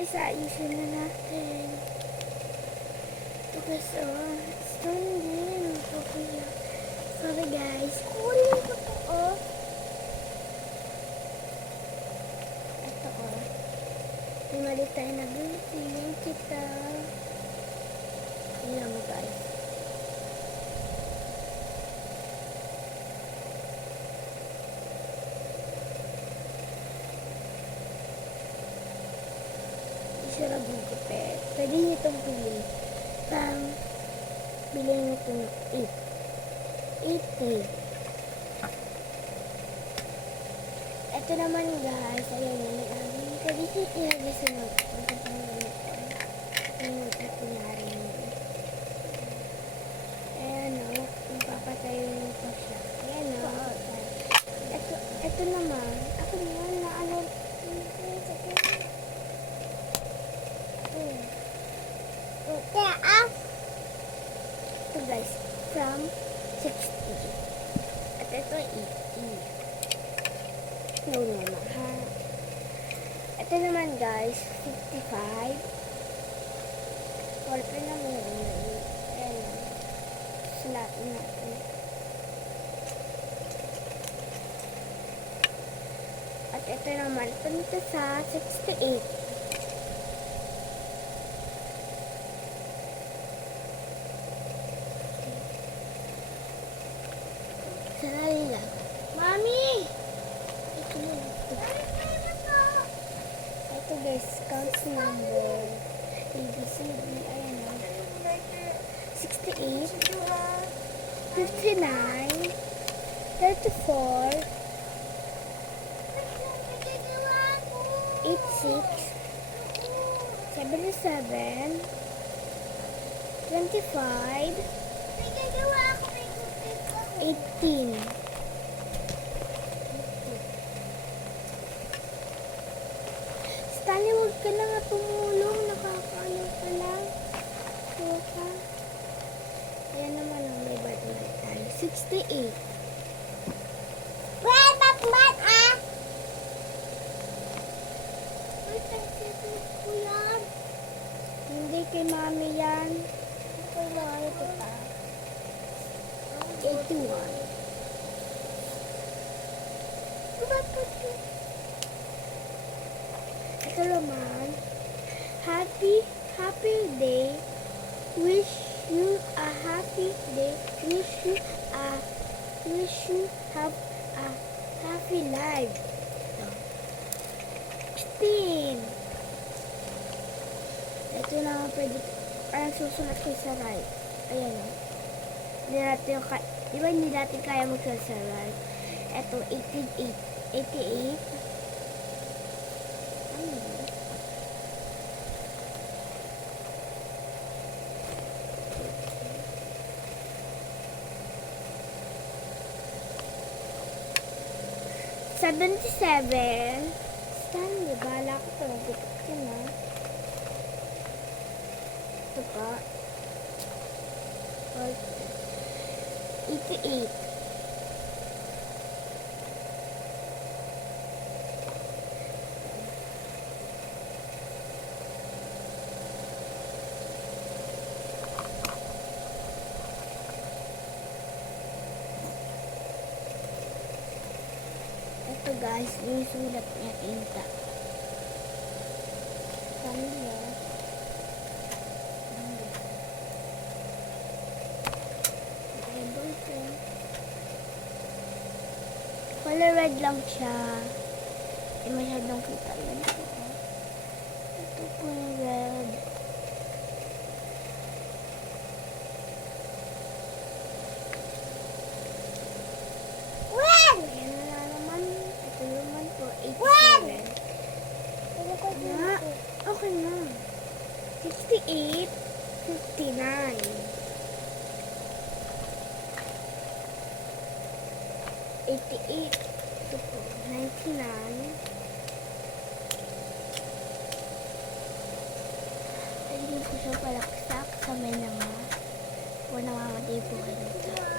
Ay, sa ayusin na natin. Ito so, stone din. Sorry guys. Kunin ko to, oh. Ito, oh. Tumali tayo na building kita. Tingnan mo guys. Sarap ng kupet. Pwede nyo itong pili. Bilhin nyo ito ng 8. 80. Ito naman guys. Ayan yun. Pwede nyo ilagay sa notebook. Ito yung notebook nangyari nyo. Ayan o. Papatayo nyo pa siya. Ayan o. Ito naman. Ako naman na ano. Ito guys, from 60. At ito 80. No naman ha. Ito naman guys, 55. Wala pa naman yun. Ayan o. Sulatin natin. At ito naman, punta sa 68. Sarali lang. Mami! Ito na. Ito guys, count number. ABCD. Ayan o. 68. 59. 34. 86. 77. 25. 18. Stanley, huwag ka na nga tumulong. Nakakaano ka lang. Kaya ka. Ayan naman ang may birthday tayo. 68. Well, bakman ah! Ay, sensitive ko yan. Hindi kay mami yan. Ito lang. Ito pa. 81. Ito naman. Happy day. Wish you a happy day. Wish you have a happy life. 16. Ito naman pwede. Parang susunod ko sa right. Ayan o. Hindi natin kaya magsasaral. Ito, 88. Ano ba? $77. Stanley, bahala ko ito. Nagupit ko na. Ito pa. 88. Ito guys, yung sulat niya tinta. Kanila. Color red lang siya. Hindi masyadong kita yun. Ito po yung red. Red! Ayan na naman. Ito naman po. 87. Na. Okay na. 68. 59. 88. Ito po. 99. Pwede ko siya palaksak sa may nama. O nangangatay po kayo dito.